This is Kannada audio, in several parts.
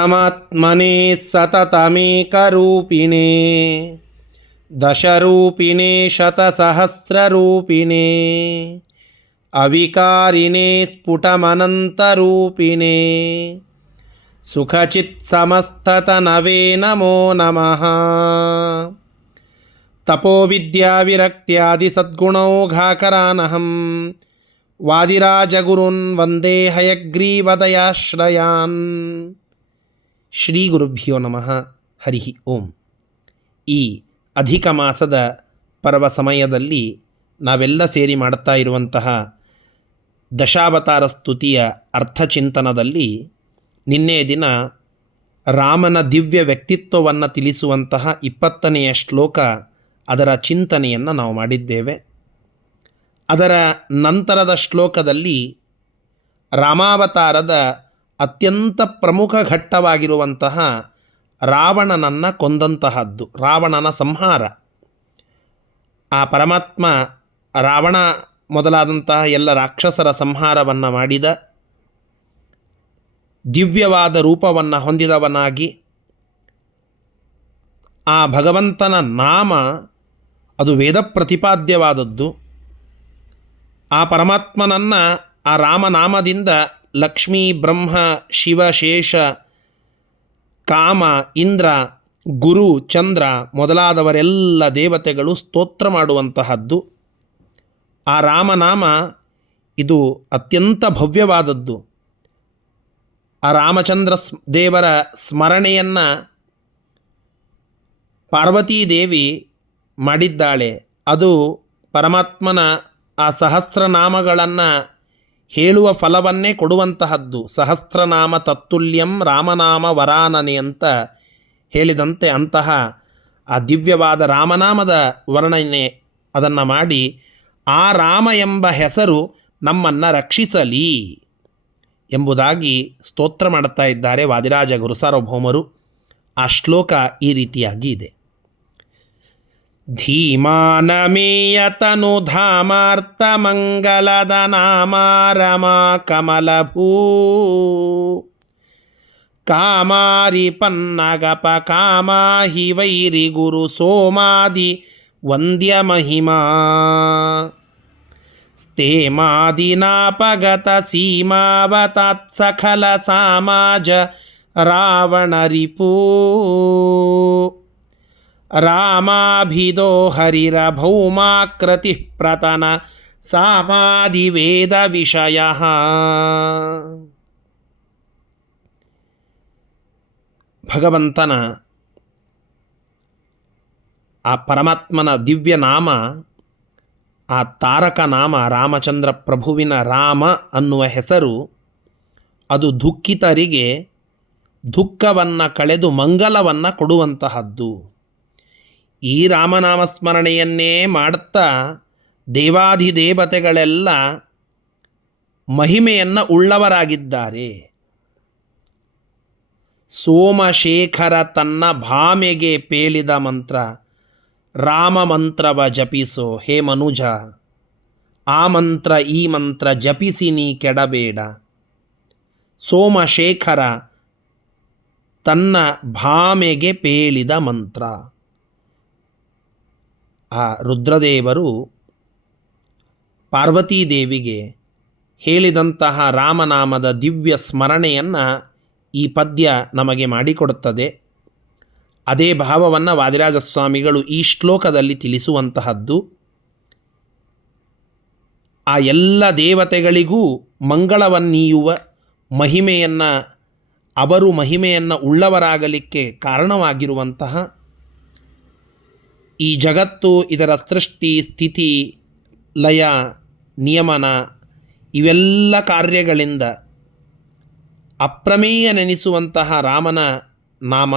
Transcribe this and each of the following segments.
परमात्मने सततमेकरूपिणे दशरूपिणे शतसहस्ररूपिणे अविकारिणे स्फुटमनन्तरूपिणे सुखचित्समस्ततनवे नमो नमः। तपोविद्याविरक्त्यादिसद्गुणौघाकरानहं वादिराजगुरून् वन्दे हयग्रीवदयाश्रयान्। ಶ್ರೀ ಗುರುಭ್ಯೋ ನಮಃ. ಹರಿ ಓಂ. ಈ ಅಧಿಕ ಮಾಸದ ಪರ್ವ ಸಮಯದಲ್ಲಿ ನಾವೆಲ್ಲ ಸೇರಿ ಮಾಡ್ತಾ ಇರುವಂತಹ ದಶಾವತಾರ ಸ್ತುತಿಯ ಅರ್ಥಚಿಂತನದಲ್ಲಿ ನಿನ್ನೆ ದಿನ ರಾಮನ ದಿವ್ಯ ವ್ಯಕ್ತಿತ್ವವನ್ನು ತಿಳಿಸುವಂತಹ 20ನೆಯ ಶ್ಲೋಕ, ಅದರ ಚಿಂತನೆಯನ್ನು ನಾವು ಮಾಡಿದ್ದೇವೆ. ಅದರ ನಂತರದ ಶ್ಲೋಕದಲ್ಲಿ ರಾಮಾವತಾರದ ಅತ್ಯಂತ ಪ್ರಮುಖ ಘಟ್ಟವಾಗಿರುವಂತಹ ರಾವಣನನ್ನು ಕೊಂದಂತಹದ್ದು, ರಾವಣನ ಸಂಹಾರ. ಆ ಪರಮಾತ್ಮ ರಾವಣ ಮೊದಲಾದಂತಹ ಎಲ್ಲ ರಾಕ್ಷಸರ ಸಂಹಾರವನ್ನು ಮಾಡಿದ, ದಿವ್ಯವಾದ ರೂಪವನ್ನು ಹೊಂದಿದವನಾಗಿ ಆ ಭಗವಂತನ ನಾಮ ಅದು ವೇದ ಪ್ರತಿಪಾದ್ಯವಾದದ್ದು. ಆ ಪರಮಾತ್ಮನನ್ನು ಆ ರಾಮನಾಮದಿಂದ ಲಕ್ಷ್ಮೀ, ಬ್ರಹ್ಮ, ಶಿವ, ಶೇಷ, ಕಾಮ, ಇಂದ್ರ, ಗುರು, ಚಂದ್ರ ಮೊದಲಾದವರೆಲ್ಲ ದೇವತೆಗಳು ಸ್ತೋತ್ರ ಮಾಡುವಂತಹದ್ದು. ಆ ರಾಮನಾಮ ಇದು ಅತ್ಯಂತ ಭವ್ಯವಾದದ್ದು. ಆ ರಾಮಚಂದ್ರ ದೇವರ ಸ್ಮರಣೆಯನ್ನು ಪಾರ್ವತೀದೇವಿ ಮಾಡಿದ್ದಾಳೆ. ಅದು ಪರಮಾತ್ಮನ ಆ ಸಹಸ್ರನಾಮಗಳನ್ನು ಹೇಳುವ ಫಲವನ್ನೇ ಕೊಡುವಂತಹದ್ದು. ಸಹಸ್ರನಾಮ ತತ್ತುಲ್ಯಂ ರಾಮನಾಮ ವರಾನನೆ ಅಂತ ಹೇಳಿದಂತೆ ಅಂತಹ ಆ ದಿವ್ಯವಾದ ರಾಮನಾಮದ ವರ್ಣನೆ ಅದನ್ನು ಮಾಡಿ ಆ ರಾಮ ಎಂಬ ಹೆಸರು ನಮ್ಮನ್ನು ರಕ್ಷಿಸಲಿ ಎಂಬುದಾಗಿ ಸ್ತೋತ್ರ ಮಾಡುತ್ತಾ ಇದ್ದಾರೆ ವಾದಿರಾಜ ಗುರುಸಾರ್ವಭೌಮರು. ಆ ಶ್ಲೋಕ ಈ ರೀತಿಯಾಗಿ ಇದೆ. ಧೀಮಾನಮೇಯತನುಧಾಮಾರ್ತಮಂಗಲದ ನಾಮಾರಮಾ ಕಮಲಭೂ ಕಾಮಾರಿ ಪನ್ನಗಪ ಕಾಮಾಹಿ ವೈರಿ ಗುರು ಸೋಮಾದಿ ವಂದ್ಯ ಮಹಿಮಾ ಸ್ಥೇಮಾದಿನಾಪಗತ ಸೀಮಾವತಾತ್ ಸಖಲ ಸಾಮಾಜ ರಾವಣ ರಿಪೂ ರಾಮಾಭಿದೋ ಹರಿರ ಭೌಮಾಕೃತಿ ಪ್ರತನ ಸಾಮಾಧಿ ವೇದ ವಿಷಯ. ಭಗವಂತನ ಆ ಪರಮಾತ್ಮನ ದಿವ್ಯ ನಾಮ, ಆ ತಾರಕ ನಾಮ, ರಾಮಚಂದ್ರ ಪ್ರಭುವಿನ ರಾಮ ಅನ್ನುವ ಹೆಸರು, ಅದು ದುಃಖಿತರಿಗೆ ದುಃಖವನ್ನು ಕಳೆದು ಮಂಗಲವನ್ನು ಕೊಡುವಂತಹದ್ದು. ಈ ರಾಮನಾಮ ಸ್ಮರಣೆಯನ್ನೇ ಮಾಡುತ್ತಾ ದೇವಾಧಿದೇವತೆಗಳೆಲ್ಲ ಮಹಿಮೆಯನ್ನು ಉಳ್ಳವರಾಗಿದ್ದಾರೆ. ಸೋಮಶೇಖರ ತನ್ನ ಭಾಮೆಗೆ ಪೇಳಿದ ಮಂತ್ರ ರಾಮ ಮಂತ್ರವ ಜಪಿಸೋ ಹೇ ಮನುಜ, ಆ ಮಂತ್ರ ಈ ಮಂತ್ರ ಜಪಿಸಿ ನೀ ಕೆಡಬೇಡ. ಸೋಮಶೇಖರ ತನ್ನ ಭಾಮೆಗೆ ಪೇಳಿದ ಮಂತ್ರ. ಆ ರುದ್ರದೇವರು ಪಾರ್ವತೀದೇವಿಗೆ ಹೇಳಿದಂತಹ ರಾಮನಾಮದ ದಿವ್ಯ ಸ್ಮರಣೆಯನ್ನು ಈ ಪದ್ಯ ನಮಗೆ ಮಾಡಿಕೊಡುತ್ತದೆ. ಅದೇ ಭಾವವನ್ನು ವಾದಿರಾಜಸ್ವಾಮಿಗಳು ಈ ಶ್ಲೋಕದಲ್ಲಿ ತಿಳಿಸುವಂತಹದ್ದು. ಆ ಎಲ್ಲ ದೇವತೆಗಳಿಗೂ ಮಂಗಳವನ್ನೀಯುವ ಮಹಿಮೆಯನ್ನು, ಅವರು ಮಹಿಮೆಯನ್ನು ಉಳ್ಳವರಾಗಲಿಕ್ಕೆ ಕಾರಣವಾಗಿರುವಂತಹ ಈ ಜಗತ್ತು, ಇದರ ಸೃಷ್ಟಿ, ಸ್ಥಿತಿ, ಲಯ, ನಿಯಮನ ಇವೆಲ್ಲ ಕಾರ್ಯಗಳಿಂದ ಅಪ್ರಮೇಯನೆನಿಸುವಂತಹ ರಾಮನ ನಾಮ,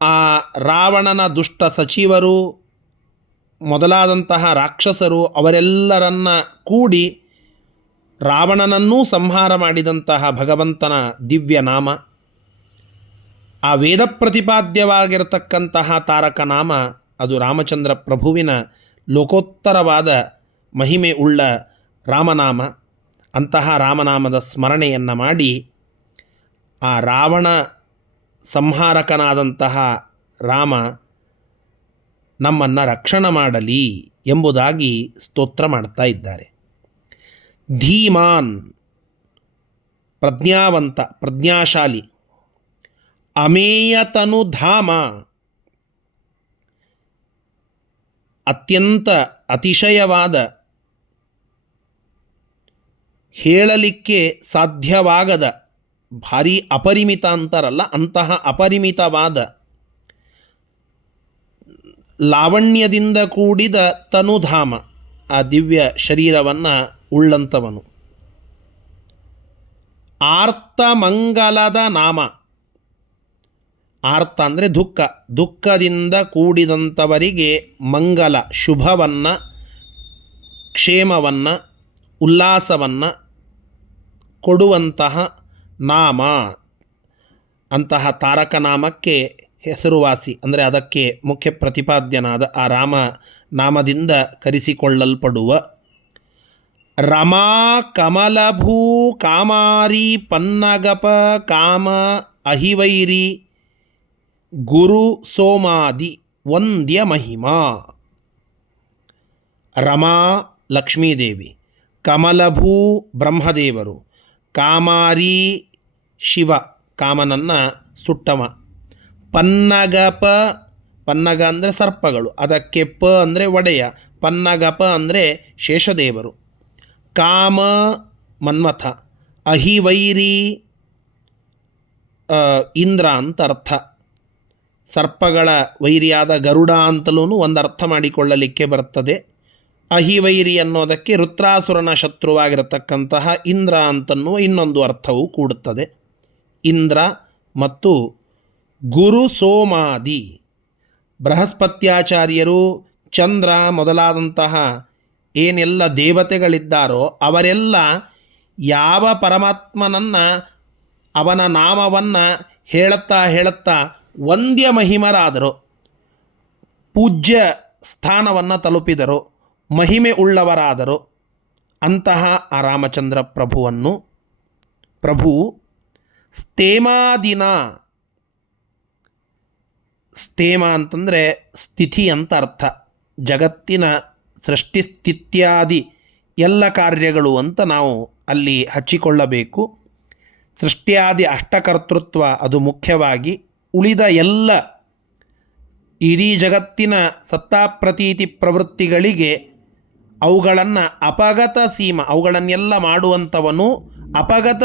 ಆ ರಾವಣನ ದುಷ್ಟ ಸಚಿವರು ಮೊದಲಾದಂತಹ ರಾಕ್ಷಸರು ಅವರೆಲ್ಲರನ್ನ ಕೂಡಿ ರಾವಣನನ್ನೂ ಸಂಹಾರ ಮಾಡಿದಂತಹ ಭಗವಂತನ ದಿವ್ಯ ನಾಮ, ಆ ವೇದ ಪ್ರತಿಪಾದ್ಯವಾಗಿರತಕ್ಕಂತಹ ತಾರಕ ನಾಮ, ಅದು ರಾಮಚಂದ್ರ ಪ್ರಭುವಿನ ಲೋಕೋತ್ತರವಾದ ಮಹಿಮೆ ಉಳ್ಳ ರಾಮನಾಮ. ಅಂತಹ ರಾಮನಾಮದ ಸ್ಮರಣೆಯನ್ನು ಮಾಡಿ ಆ ರಾವಣ ಸಂಹಾರಕನಾದಂತಹ ರಾಮ ನಮ್ಮನ್ನು ರಕ್ಷಣೆ ಮಾಡಲಿ ಎಂಬುದಾಗಿ ಸ್ತೋತ್ರ ಮಾಡ್ತಾ ಇದ್ದಾರೆ. ಧೀಮಾನ್ ಪ್ರಜ್ಞಾವಂತ, ಪ್ರಜ್ಞಾಶಾಲಿ. ಅಮೇಯತನು ಧಾಮ ಅತ್ಯಂತ ಅತಿಶಯವಾದ, ಹೇಳಲಿಕ್ಕೆ ಸಾಧ್ಯವಾಗದ, ಭಾರಿ ಅಪರಿಮಿತ ಅಂತಾರಲ್ಲ ಅಂತಹ ಅಪರಿಮಿತವಾದ ಲಾವಣ್ಯದಿಂದ ಕೂಡಿದ ತನುಧಾಮ, ಆ ದಿವ್ಯ ಶರೀರವನ್ನು ಉಳ್ಳಂಥವನು. ಆರ್ತಮಂಗಲದ ನಾಮ. ಆರ್ತ ಅಂದರೆ ದುಃಖ, ದುಃಖದಿಂದ ಕೂಡಿದಂಥವರಿಗೆ ಮಂಗಲ, ಶುಭವನ್ನು, ಕ್ಷೇಮವನ್ನು, ಉಲ್ಲಾಸವನ್ನು ಕೊಡುವಂತಹ ನಾಮ. ಅಂತಹ ತಾರಕ ನಾಮಕ್ಕೆ ಹೆಸರುವಾಸಿ, ಅಂದರೆ ಅದಕ್ಕೆ ಮುಖ್ಯ ಪ್ರತಿಪಾದ್ಯನಾದ ಆ ರಾಮ ನಾಮದಿಂದ ಕರೆಸಿಕೊಳ್ಳಲ್ಪಡುವ. ರಮಾ ಕಮಲಭೂ ಕಾಮಾರಿ ಪನ್ನಗಪ ಕಾಮ ಅಹಿವೈರಿ ಗುರು ಸೋಮಾದಿ ವಂದ್ಯ ಮಹಿಮಾ. ರಮಾ ಲಕ್ಷ್ಮೀದೇವಿ, ಕಮಲಭೂ ಬ್ರಹ್ಮದೇವರು, ಕಾಮಾರಿ ಶಿವ, ಕಾಮನನ್ನು ಸುಟ್ಟವ, ಪನ್ನಗಪ, ಪನ್ನಗ ಅಂದರೆ ಸರ್ಪಗಳು, ಅದಕ್ಕೆ ಪ ಅಂದರೆ ಒಡೆಯ, ಪನ್ನಗಪ ಅಂದರೆ ಶೇಷದೇವರು, ಕಾಮ ಮನ್ಮಥ, ಅಹಿವೈರಿ ಇಂದ್ರ ಅಂತ ಅರ್ಥ. ಸರ್ಪಗಳ ವೈರಿಯಾದ ಗರುಡ ಅಂತಲೂ ಒಂದು ಅರ್ಥ ಮಾಡಿಕೊಳ್ಳಲಿಕ್ಕೆ ಬರ್ತದೆ. ಅಹಿವೈರಿ ಅನ್ನೋದಕ್ಕೆ ರುದ್ರಾಸುರನ ಶತ್ರುವಾಗಿರತಕ್ಕಂತಹ ಇಂದ್ರ ಅಂತನ್ನುವ ಇನ್ನೊಂದು ಅರ್ಥವೂ ಕೂಡುತ್ತದೆ. ಇಂದ್ರ ಮತ್ತು ಗುರು ಸೋಮಾದಿ, ಬೃಹಸ್ಪತ್ಯಾಚಾರ್ಯರು, ಚಂದ್ರ ಮೊದಲಾದಂತಹ ಏನೆಲ್ಲ ದೇವತೆಗಳಿದ್ದಾರೋ ಅವರೆಲ್ಲ ಯಾವ ಪರಮಾತ್ಮನನ್ನು, ಅವನ ನಾಮವನ್ನು ಹೇಳುತ್ತಾ ವಂದ್ಯ ಮಹಿಮರಾದರು, ಪೂಜ್ಯ ಸ್ಥಾನವನ್ನು ತಲುಪಿದರು, ಮಹಿಮೆ ಉಳ್ಳವರಾದರು. ಅಂತಹ ಆ ರಾಮಚಂದ್ರ ಪ್ರಭು ಸ್ಥೇಮಾದಿನ, ಸ್ಥೇಮ ಅಂತಂದರೆ ಸ್ಥಿತಿ ಅಂತ ಅರ್ಥ, ಜಗತ್ತಿನ ಸೃಷ್ಟಿಸ್ಥಿತ್ಯಾದಿ ಎಲ್ಲ ಕಾರ್ಯಗಳು ಅಂತ ನಾವು ಅಲ್ಲಿ ಹಚ್ಚಿಕೊಳ್ಳಬೇಕು. ಸೃಷ್ಟಿಯಾದಿ ಅಷ್ಟಕರ್ತೃತ್ವ ಅದು ಮುಖ್ಯವಾಗಿ, ಉಳಿದ ಎಲ್ಲ ಇಡೀ ಜಗತ್ತಿನ ಸತ್ತಾಪ್ರತೀತಿ ಪ್ರವೃತ್ತಿಗಳಿಗೆ ಅವುಗಳನ್ನು ಅಪಗತ ಸೀಮ, ಅವುಗಳನ್ನೆಲ್ಲ ಮಾಡುವಂಥವನು ಅಪಗತ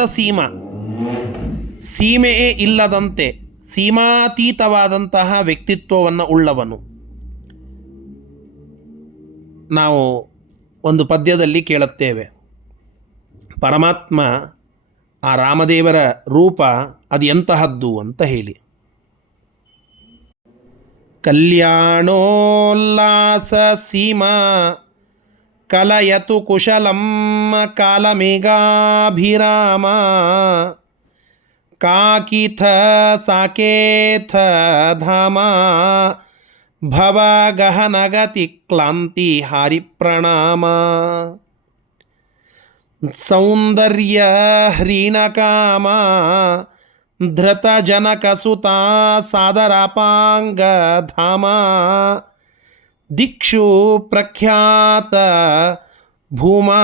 ಸೀಮೆಯೇ ಇಲ್ಲದಂತೆ ಸೀಮಾತೀತವಾದಂತಹ ವ್ಯಕ್ತಿತ್ವವನ್ನು ಉಳ್ಳವನು. ನಾವು ಒಂದು ಪದ್ಯದಲ್ಲಿ ಕೇಳುತ್ತೇವೆ, ಪರಮಾತ್ಮ ಆ ರಾಮದೇವರ ರೂಪ ಅದು ಎಂತಹದ್ದು ಅಂತ ಹೇಳಿ. ಕಲ್ಯಾಣೋಲ್ಲಾಸ ಸೀಮಾ ಕಲಯತು ಕುಶಲಂ ಕಾಲಮೇಘಾಭಿರಾಮ ಕಾಕಿಥ ಸಾಕೇಥ ಧಾಮ ಭವ ಗಹನಗತಿ ಕ್ಲಾಂತಿ ಹಾರಿ ಪ್ರಣಾಮ. ಸೌಂದರ್ಯ ಹ್ರೀಣಕಾಮ ಧೃತ ಜನಕಸುತಾ ಸಾದರಾಪಾಂಗ ಧಾಮ ದಿಕ್ಷು ಪ್ರಖ್ಯಾತ ಭೂಮಾ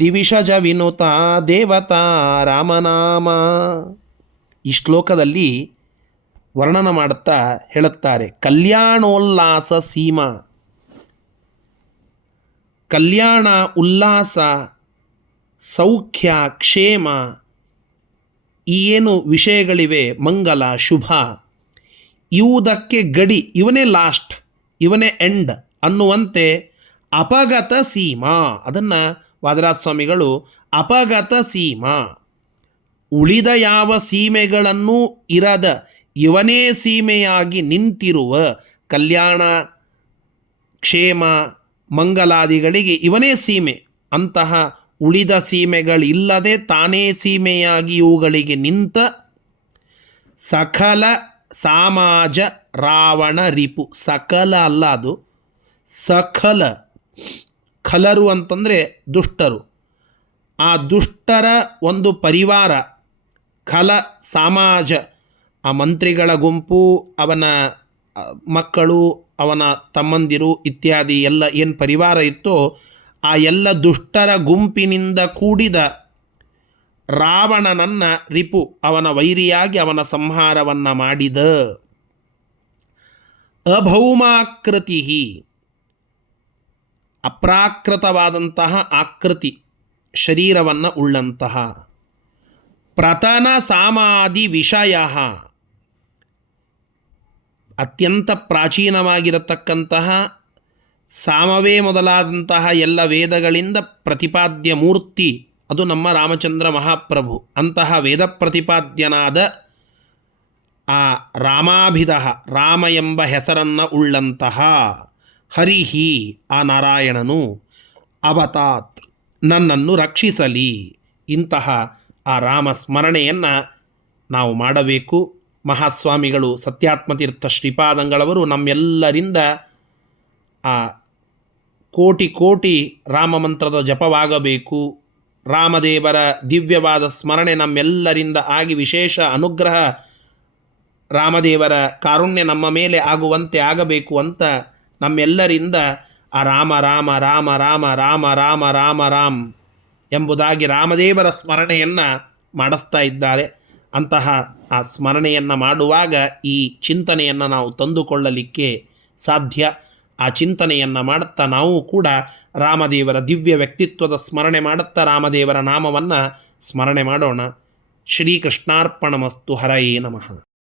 ದಿವಿಷಜ ವಿನುತ ದೇವತಾ ರಾಮನಾಮ. ಈ ಶ್ಲೋಕದಲ್ಲಿ ವರ್ಣನ ಮಾಡುತ್ತಾ ಹೇಳುತ್ತಾರೆ, ಕಲ್ಯಾಣೋಲ್ಲಾಸ ಸೀಮಾ, ಕಲ್ಯಾಣ, ಉಲ್ಲಾಸ, ಸೌಖ್ಯ, ಕ್ಷೇಮ, ಈ ಏನು ವಿಷಯಗಳಿವೆ, ಮಂಗಲ, ಶುಭ, ಇವುದಕ್ಕೆ ಗಡಿ, ಇವನೇ ಲಾಸ್ಟ್, ಇವನೇ ಎಂಡ್ ಅನ್ನುವಂತೆ ಅಪಗತ ಸೀಮಾ, ಅದನ್ನು ವಾದರಾಜ ಸ್ವಾಮಿಗಳು ಅಪಗತ ಸೀಮಾ, ಉಳಿದ ಯಾವ ಸೀಮೆಗಳನ್ನೂ ಇರದ ಇವನೇ ಸೀಮೆಯಾಗಿ ನಿಂತಿರುವ ಕಲ್ಯಾಣ, ಕ್ಷೇಮ, ಮಂಗಲಾದಿಗಳಿಗೆ ಇವನೇ ಸೀಮೆ. ಅಂತಹ ಉಳಿದ ಸೀಮೆಗಳಿಲ್ಲದೆ ತಾನೇ ಸೀಮೆಯಾಗಿ ಇವುಗಳಿಗೆ ನಿಂತ ಸಕಲ ಸಾಮಾಜ ರಾವಣ ರಿಪು. ಸಕಲ ಅಲ್ಲ, ಅದು ಸಕಲ. ಖಲರು ಅಂತಂದರೆ ದುಷ್ಟರು. ಆ ದುಷ್ಟರ ಒಂದು ಪರಿವಾರ, ಖಲ ಸಮಾಜ, ಆ ಮಂತ್ರಿಗಳ ಗುಂಪು, ಅವನ ಮಕ್ಕಳು, ಅವನ ತಮ್ಮಂದಿರು ಇತ್ಯಾದಿ ಎಲ್ಲ ಏನು ಪರಿವಾರ ಇತ್ತೋ ಆ ಎಲ್ಲ ದುಷ್ಟರ ಗುಂಪಿನಿಂದ ಕೂಡಿದ ರಾವಣನನ್ನು ರಿಪು ಅವನ ವೈರಿಯಾಗಿ ಅವನ ಸಂಹಾರವನ್ನು ಮಾಡಿದ. ಅಭೌಮಾಕೃತಿ, ಅಪ್ರಾಕೃತವಾದಂತಹ ಆಕೃತಿ ಶರೀರವನ್ನು ಉಳ್ಳಂತಹ. ಪ್ರತನ ಸಾಮಾಧಿ ವಿಷಯ, ಅತ್ಯಂತ ಪ್ರಾಚೀನವಾಗಿರತಕ್ಕಂತಹ ಸಾಮವೇ ಮೊದಲಾದಂತಹ ಎಲ್ಲ ವೇದಗಳಿಂದ ಪ್ರತಿಪಾದ್ಯ ಮೂರ್ತಿ ಅದು ನಮ್ಮ ರಾಮಚಂದ್ರ ಮಹಾಪ್ರಭು. ಅಂತಹ ವೇದ ಪ್ರತಿಪಾದ್ಯನಾದ ಆ ರಾಮಾಭಿಧ, ರಾಮ ಎಂಬ ಹೆಸರನ್ನು ಉಳ್ಳಂತಹ ಹರಿಹಿ ಆ ನಾರಾಯಣನು ಅವತಾತ್ ನನ್ನನ್ನು ರಕ್ಷಿಸಲಿ. ಇಂತಹ ಆ ರಾಮ ಸ್ಮರಣೆಯನ್ನು ನಾವು ಮಾಡಬೇಕು. ಮಹಾಸ್ವಾಮಿಗಳು ಸತ್ಯಾತ್ಮತೀರ್ಥ ಶ್ರೀಪಾದಂಗಳವರು ನಮ್ಮೆಲ್ಲರಿಂದ ಆ ಕೋಟಿ ಕೋಟಿ ರಾಮಮಂತ್ರದ ಜಪವಾಗಬೇಕು. ರಾಮದೇವರ ದಿವ್ಯವಾದ ಸ್ಮರಣೆ ನಮ್ಮೆಲ್ಲರಿಂದ ಆಗಿ ವಿಶೇಷ ಅನುಗ್ರಹ, ರಾಮದೇವರ ಕಾರುಣ್ಯ ನಮ್ಮ ಮೇಲೆ ಆಗುವಂತೆ ಆಗಬೇಕು ಅಂತ ನಮ್ಮೆಲ್ಲರಿಂದ ಆ ರಾಮ ರಾಮ ರಾಮ ರಾಮ ರಾಮ ರಾಮ ರಾಮ ರಾಮ್ ಎಂಬುದಾಗಿ ರಾಮದೇವರ ಸ್ಮರಣೆಯನ್ನು ಮಾಡಿಸ್ತಾ ಇದ್ದಾರೆ. ಅಂತಹ ಆ ಸ್ಮರಣೆಯನ್ನು ಮಾಡುವಾಗ ಈ ಚಿಂತನೆಯನ್ನು ನಾವು ತಂದುಕೊಳ್ಳಲಿಕ್ಕೆ ಸಾಧ್ಯ. ಆ ಚಿಂತನೆಯನ್ನು ಮಾಡುತ್ತಾ ನಾವು ಕೂಡ ರಾಮದೇವರ ದಿವ್ಯ ವ್ಯಕ್ತಿತ್ವದ ಸ್ಮರಣೆ ಮಾಡುತ್ತಾ ರಾಮದೇವರ ನಾಮವನ್ನು ಸ್ಮರಣೆ ಮಾಡೋಣ. ಶ್ರೀಕೃಷ್ಣಾರ್ಪಣಮಸ್ತು. ಹರಯೇ ನಮಃ.